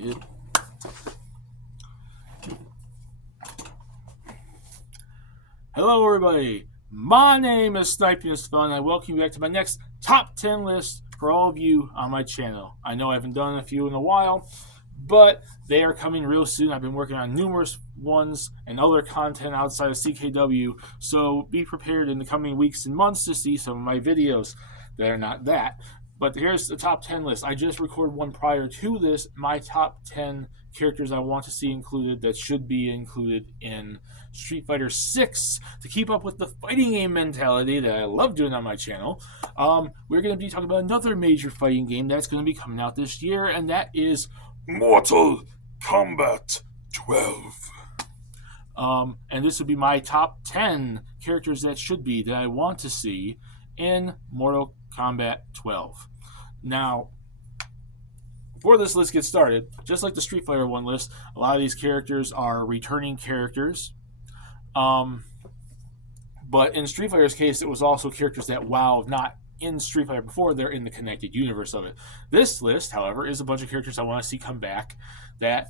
Yep. Hello, everybody. My name is Sniping is Fun. I welcome you back to my next top 10 list for all of you on my channel. I know I haven't done a few in a while, but they are coming real soon. I've been working on numerous ones and other content outside of CKW, so be prepared in the coming weeks and months to see some of my videos that are not that. But here's the top 10 list. I just recorded one prior to this, my top 10 characters I want to see included that should be included in Street Fighter 6 to keep up with the fighting game mentality that I love doing on my channel. We're going to be talking about another major fighting game that's going to be coming out this year, and that is Mortal Kombat 12. And this would be my top 10 characters that I want to see in Mortal Kombat 12. Now, before this list gets started, just like the Street Fighter 1 list, a lot of these characters are returning characters. But in Street Fighter's case, it was also characters that, while not in Street Fighter before, they're in the connected universe of it. This list, however, is a bunch of characters I want to see come back that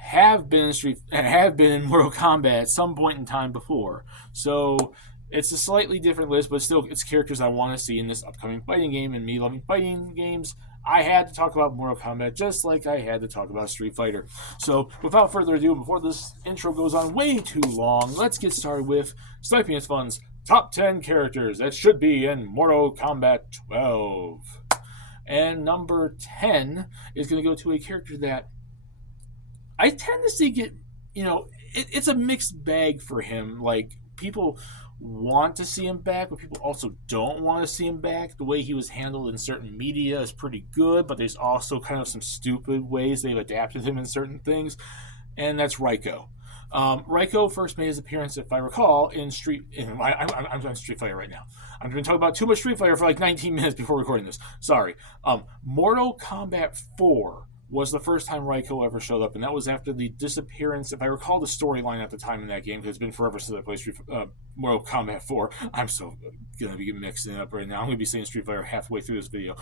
have been in Mortal Kombat at some point in time before. So it's a slightly different list, but still, it's characters I want to see in this upcoming fighting game. And me loving fighting games, I had to talk about Mortal Kombat just like I had to talk about Street Fighter. So without further ado, before this intro goes on way too long, let's get started with Sniping is Fun's top 10 characters that should be in Mortal Kombat 12. And number 10 is going to go to a character that I tend to see get, it's a mixed bag for him. Like, people want to see him back, but people also don't want to see him back. The way he was handled in certain media is pretty good, but there's also kind of some stupid ways they've adapted him in certain things, and that's Raiko. Raiko first made his appearance, if I recall, I'm on Street Fighter right now. I'm going to talk about too much Street Fighter for like 19 minutes before recording this. Sorry. Mortal Kombat 4 was the first time Raiko ever showed up, and that was after the disappearance, if I recall the storyline at the time in that game, because it's been forever since I played Mortal Kombat 4. I'm so going to be mixing it up right now. I'm going to be saying Street Fighter halfway through this video.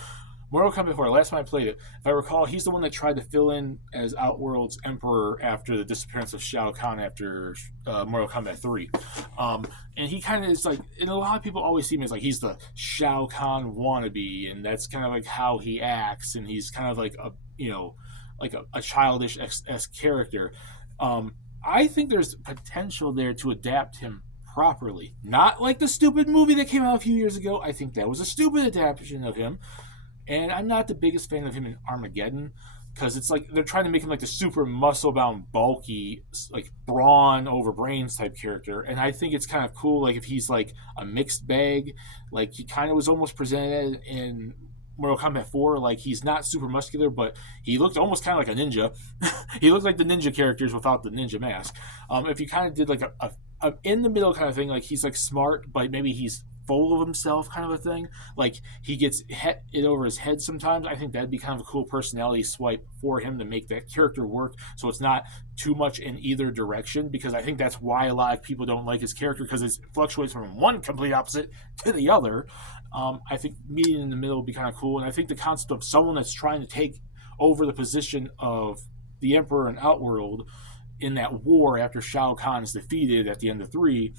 Mortal Kombat 4, last time I played it, if I recall, he's the one that tried to fill in as Outworld's Emperor after the disappearance of Shao Kahn after Mortal Kombat 3. And he kind of is like, and a lot of people always see him as like he's the Shao Kahn wannabe, and that's kind of like how he acts, and he's kind of like a childish-esque character. I think there's potential there to adapt him properly. Not like the stupid movie that came out a few years ago. I think that was a stupid adaptation of him. And I'm not the biggest fan of him in Armageddon, because it's like they're trying to make him like the super muscle-bound, bulky, like brawn over brains type character. And I think it's kind of cool, like if he's like a mixed bag, like he kind of was almost presented in Mortal Kombat 4, like he's not super muscular, but he looked almost kind of like a ninja. He looked like the ninja characters without the ninja mask. If you kind of did like a in the middle kind of thing, like he's like smart, but maybe he's full of himself kind of a thing, like he gets it over his head sometimes, I think that'd be kind of a cool personality swipe for him to make that character work, so it's not too much in either direction, because I think that's why a lot of people don't like his character, because it fluctuates from one complete opposite to the other. I think meeting in the middle would be kind of cool, and I think the concept of someone that's trying to take over the position of the Emperor in Outworld in that war after Shao Kahn is defeated at the end of 3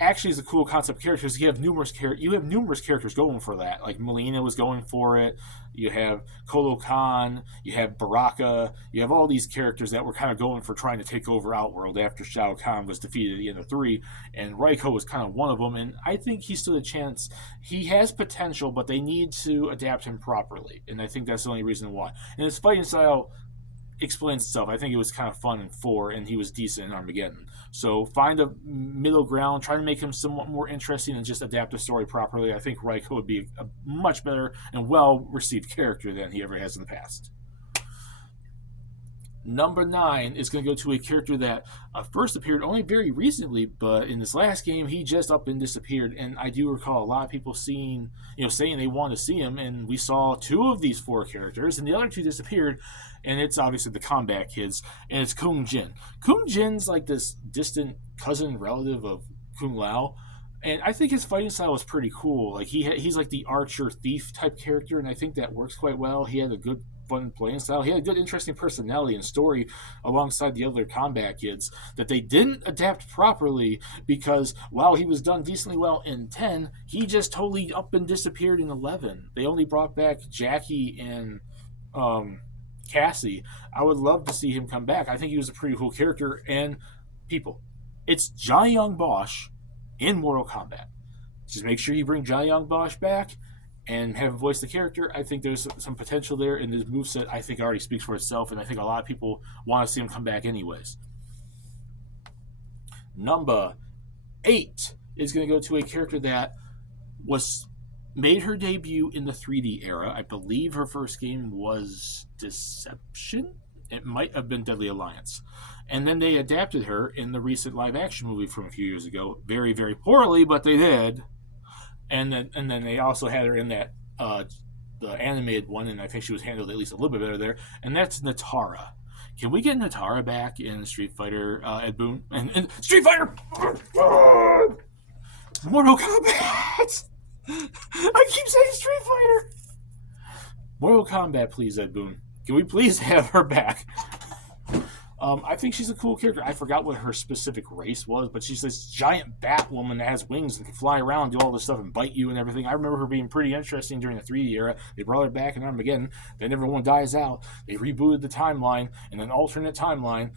actually is a cool concept character, because you have numerous characters going for that. Like Melina was going for it. You have Kolo Khan. You have Baraka. You have all these characters that were kind of going for trying to take over Outworld after Shao Kahn was defeated at the end of 3. And Raiko was kind of one of them. And I think he stood a chance. He has potential, but they need to adapt him properly. And I think that's the only reason why. And his fighting style explains itself. I think it was kind of fun in 4, and he was decent in Armageddon. So find a middle ground, try to make him somewhat more interesting, and just adapt the story properly. I think Raiko would be a much better and well-received character than he ever has in the past. Number 9 is going to go to a character that first appeared only very recently, but in this last game, he just up and disappeared. And I do recall a lot of people saying they want to see him, and we saw 2 of these 4 characters, and the other 2 disappeared. And it's obviously the Kombat Kids, and it's Kung Jin. Kung Jin's like this distant cousin relative of Kung Lao, and I think his fighting style was pretty cool. Like he's like the archer thief type character, and I think that works quite well. He had a good fun playing style. He had a good, interesting personality and story alongside the other combat kids that they didn't adapt properly because while he was done decently well in 10, he just totally up and disappeared in 11. They only brought back Jackie and Cassie. I would love to see him come back. I think he was a pretty cool character. And people, it's Johnny Young Bosch in Mortal Kombat. Just make sure you bring Johnny Young Bosch back and have him voice the character. I think there's some potential there, and his moveset I think already speaks for itself, and I think a lot of people want to see him come back anyways. Number 8 is going to go to a character that made her debut in the 3D era. I believe her first game was Deception. It might have been Deadly Alliance. And then they adapted her in the recent live-action movie from a few years ago. Very, very poorly, but they did. And then they also had her in that the animated one, and I think she was handled at least a little bit better there. And that's Nara. Can we get Nara back in Street Fighter, Ed Boon? And Street Fighter! Mortal Kombat! I keep saying Street Fighter! Mortal Kombat, please, Ed Boon. Can we please have her back? I think she's a cool character. I forgot what her specific race was, but she's this giant bat woman that has wings and can fly around, do all this stuff, and bite you and everything. I remember her being pretty interesting during the 3D era. They brought her back in Armageddon. Then everyone dies out. They rebooted the timeline in an alternate timeline.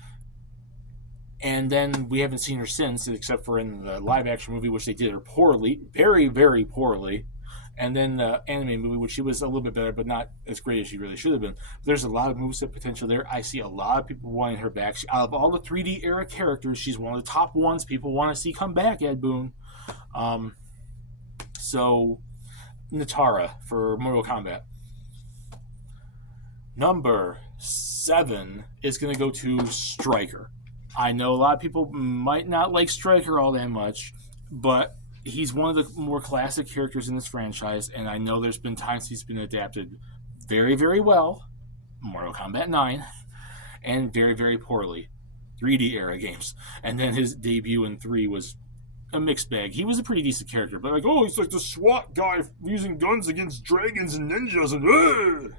And then we haven't seen her since, except for in the live-action movie, which they did her poorly. Very, very poorly. And then the anime movie, which she was a little bit better, but not as great as she really should have been. There's a lot of moveset potential there. I see a lot of people wanting her back. Out of all the 3D era characters, she's one of the top ones people want to see come back, Ed Boon. So, Nara for Mortal Kombat. Number 7 is going to go to Stryker. I know a lot of people might not like Stryker all that much, but he's one of the more classic characters in this franchise, and I know there's been times he's been adapted very, very well, Mortal Kombat 9, and very, very poorly, 3D era games. And then his debut in 3 was a mixed bag. He was a pretty decent character, but he's like the SWAT guy using guns against dragons and ninjas, and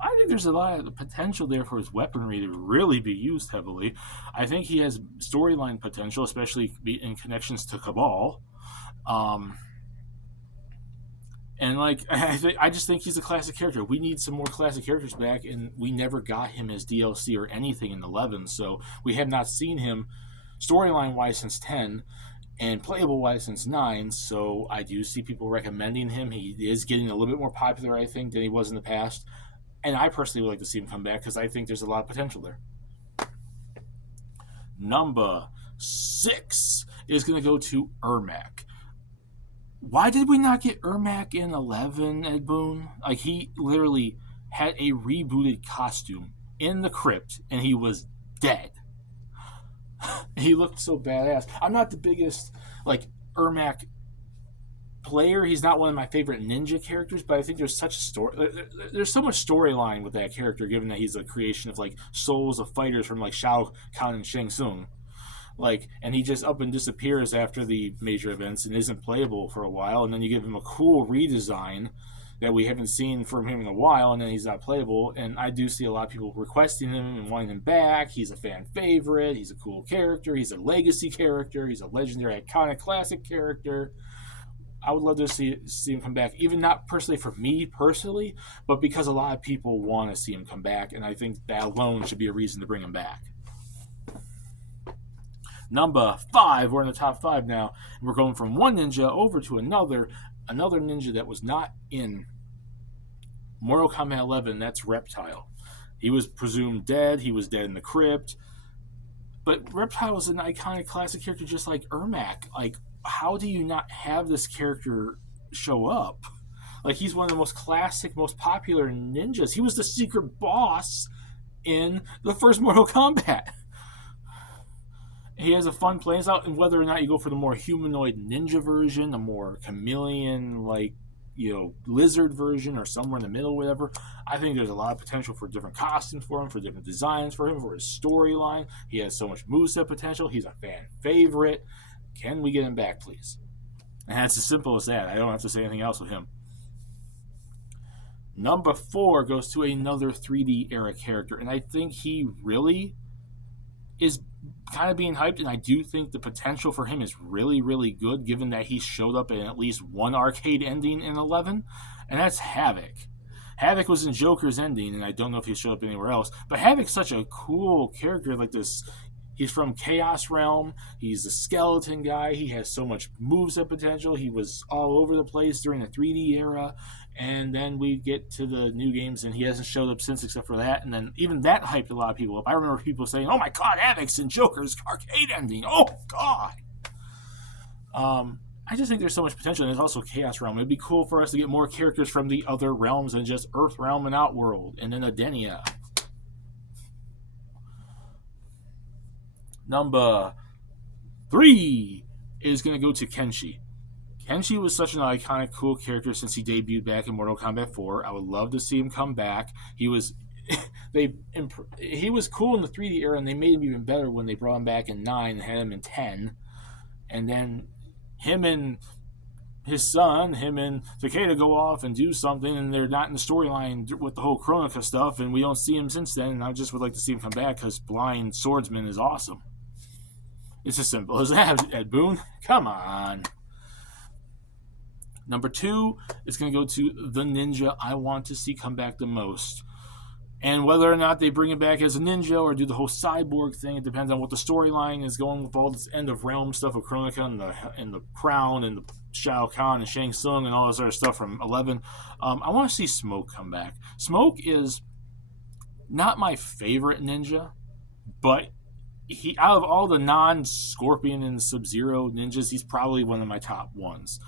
I think there's a lot of potential there for his weaponry to really be used heavily. I think he has storyline potential, especially in connections to Cabal. I just think he's a classic character. We need some more classic characters back, and we never got him as DLC or anything in 11, so we have not seen him storyline-wise since 10, and playable-wise since 9, so I do see people recommending him. He is getting a little bit more popular, I think, than he was in the past, and I personally would like to see him come back, because I think there's a lot of potential there. Number 6 is going to go to Ermac. Why did we not get Ermac in 11, Ed Boon? He literally had a rebooted costume in the crypt, and he was dead. He looked so badass. I'm not the biggest, Ermac player. He's not one of my favorite ninja characters, but I think there's such a story. There's so much storyline with that character, given that he's a creation of, souls of fighters from, Shao Kahn and Shang Tsung. And he just up and disappears after the major events and isn't playable for a while, and then you give him a cool redesign that we haven't seen from him in a while, and then he's not playable, and I do see a lot of people requesting him and wanting him back. He's a fan favorite, he's a cool character, he's a legacy character, he's a legendary, iconic, classic character. I would love to see him come back, even not personally for me personally, but because a lot of people want to see him come back, and I think that alone should be a reason to bring him back. Number 5, we're in the top 5 now. We're going from one ninja over to another ninja that was not in Mortal Kombat 11. That's Reptile. He was presumed dead. He was dead in the crypt. But Reptile was an iconic classic character just like Ermac. How do you not have this character show up? He's one of the most classic, most popular ninjas. He was the secret boss in the first Mortal Kombat. He has a fun playing style, and whether or not you go for the more humanoid ninja version, the more chameleon, lizard version, or somewhere in the middle, whatever, I think there's a lot of potential for different costumes for him, for different designs for him, for his storyline. He has so much moveset potential. He's a fan favorite. Can we get him back, please? And it's as simple as that. I don't have to say anything else with him. Number 4 goes to another 3D era character, and I think he really is kind of being hyped, and I do think the potential for him is really, really good, given that he showed up in at least one arcade ending in 11, and that's Havoc. Havoc was in Joker's ending, and I don't know if he showed up anywhere else, but Havoc's such a cool character, like this. He's from Chaos Realm. He's a skeleton guy. He has so much moveset potential. He was all over the place during the 3D era. And then we get to the new games, and he hasn't showed up since except for that. And then even that hyped a lot of people up. I remember people saying, "Oh my God, Havoc's in Joker's arcade ending. Oh God." I just think there's so much potential, and there's also Chaos Realm. It'd be cool for us to get more characters from the other realms than just Earth Realm and Outworld, and then Adenia. Number 3 is going to go to Kenshi. Kenshi was such an iconic, cool character since he debuted back in Mortal Kombat 4. I would love to see him come back. He was he was cool in the 3D era, and they made him even better when they brought him back in 9 and had him in 10. And then him and his son, him and Takeda go off and do something, and they're not in the storyline with the whole Chronica stuff, and we don't see him since then, and I just would like to see him come back because Blind Swordsman is awesome. It's as simple as that, Ed Boon. Come on. Number 2 is going to go to the ninja I want to see come back the most. And whether or not they bring it back as a ninja or do the whole cyborg thing, it depends on what the storyline is going with all this end of realm stuff of Chronica and the Crown and the Shao Kahn and Shang Tsung and all this other stuff from 11. I want to see Smoke come back. Smoke is not my favorite ninja, but he, out of all the non-Scorpion and Sub-Zero ninjas, he's probably one of my top ones.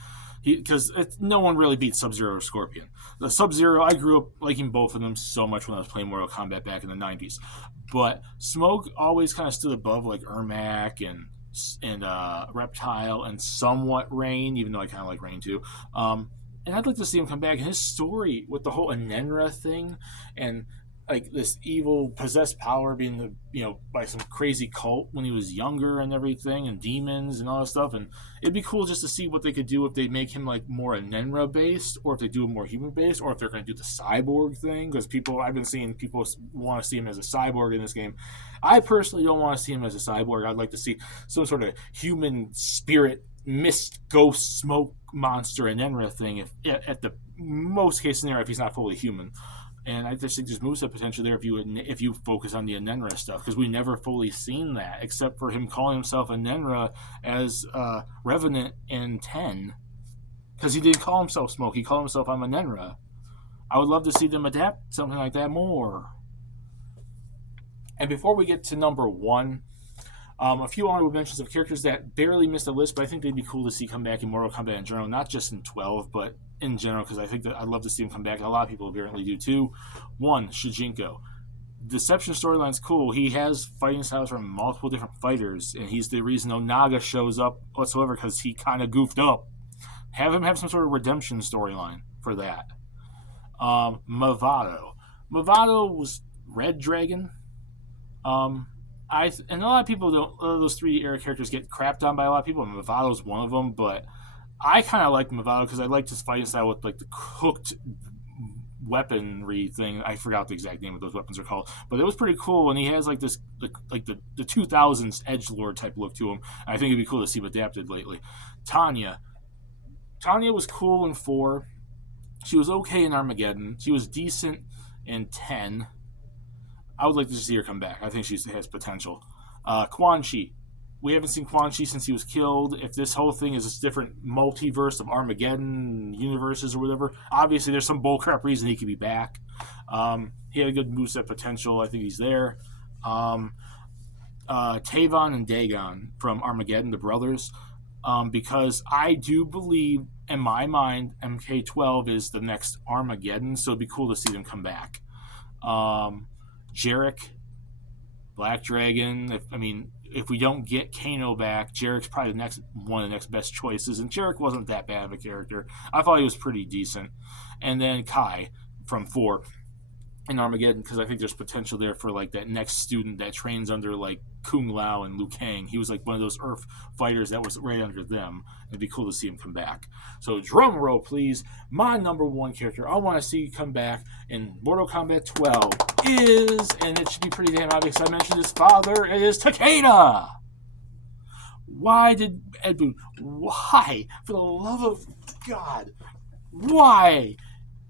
Because no one really beats Sub-Zero or Scorpion. The Sub-Zero, I grew up liking both of them so much when I was playing Mortal Kombat back in the 90s. But Smoke always kind of stood above like Ermac and Reptile and somewhat Rain, even though I kind of like Rain too. And I'd like to see him come back. And his story with the whole Anenra thing and like this evil possessed power being by some crazy cult when he was younger and everything, and demons and all that stuff, and it'd be cool just to see what they could do if they make him like more Anenra based, or if they do him more human based, or if they're going to do the cyborg thing, because I've been seeing people want to see him as a cyborg in this game. I personally don't want to see him as a cyborg. I'd like to see some sort of human spirit mist ghost smoke monster Anenra thing, if at the most case scenario, if he's not fully human. And I just think there's moveset potential there if you focus on the Anenra stuff, because we never fully seen that except for him calling himself Anenra as Revenant in 10, because he didn't call himself Smoke. He called himself I'm Anenra. I would love to see them adapt something like that more. And before we get to number 1, a few honorable mentions of characters that barely missed the list, but I think they'd be cool to see come back in Mortal Kombat in general, not just in 12, but in general, because I think that I'd love to see him come back, and a lot of people apparently do too. 1, Shujinko. Deception storyline's cool. He has fighting styles from multiple different fighters, and he's the reason Onaga shows up whatsoever, because he kind of goofed up. Have him have some sort of redemption storyline for that. Mavado. Mavado was Red Dragon. And a lot of people don't. Those 3D era characters get crapped on by a lot of people. And Mavado's one of them, but I kind of like Mavado because I liked his fighting style with like the hooked weaponry thing. I forgot the exact name of those weapons are called, but it was pretty cool. And he has like this, like the 2000s edgelord type look to him. I think it'd be cool to see him adapted lately. Tanya was cool in 4. She was okay in Armageddon. She was decent in 10. I would like to see her come back. I think she has potential. Quan-Chi. We haven't seen Quan-Chi since he was killed. If this whole thing is this different multiverse of Armageddon universes or whatever, obviously there's some bullcrap reason he could be back. He had a good moveset potential. I think he's there. Tavon and Dagon from Armageddon, the brothers, because I do believe, in my mind, MK12 is the next Armageddon, so it'd be cool to see them come back. Jarek, Black Dragon. If we don't get Kano back, Jarek's probably one of the next best choices. And Jarek wasn't that bad of a character. I thought he was pretty decent. And then Kai from 4. in Armageddon, because I think there's potential there for like that next student that trains under like Kung Lao and Liu Kang. He was like one of those Earth fighters that was right under them. It'd be cool to see him come back. So drum roll, please. My number one character I want to see come back in Mortal Kombat 12 is, and it should be pretty damn obvious, I mentioned his father, it is Takeda. Why did Ed Boon? Why? For the love of God, why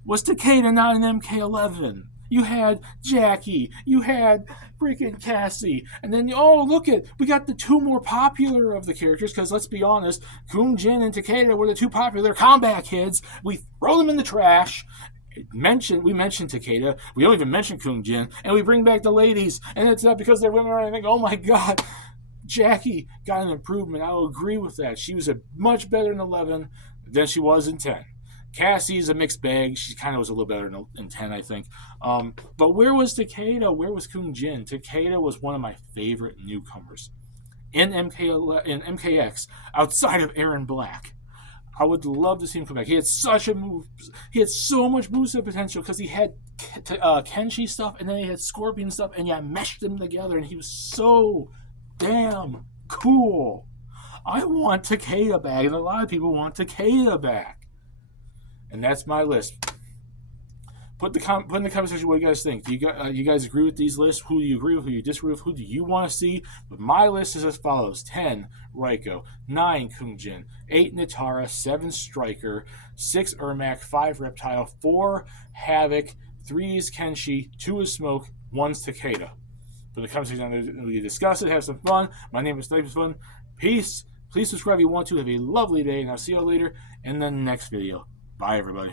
was Takeda not in MK11? You had Jackie, you had freaking Cassie, and then, oh, look at, we got the two more popular of the characters, because let's be honest, Kung Jin and Takeda were the two popular combat kids. We throw them in the trash. We mention Takeda, we don't even mention Kung Jin, and we bring back the ladies, and it's not because they're women or anything. Oh my God, Jackie got an improvement. I'll agree with that. She was much better in 11 than she was in 10. Cassie's a mixed bag. She kind of was a little better in 10, I think. But where was Takeda? Where was Kung Jin? Takeda was one of my favorite newcomers in MKX outside of Aaron Black. I would love to see him come back. He had such a move. He had so much moveset potential because he had Kenshi stuff and then he had Scorpion stuff, and meshed them together, and he was so damn cool. I want Takeda back, and a lot of people want Takeda back. And that's my list. Put in the comment section what you guys think. Do you guys agree with these lists? Who do you agree with? Who do you disagree with? Who do you want to see? But my list is as follows: 10 Raiko, 9 Kung Jin, 8 Nitara, 7 Striker, 6 Ermac, 5 Reptile, 4 Havoc, 3 is Kenshi, 2 is Smoke, 1's Takeda. Put in the comment section, we discuss it, have some fun. My name is Snipes Fun. Peace. Please subscribe if you want to. Have a lovely day, and I'll see you all later in the next video. Bye, everybody.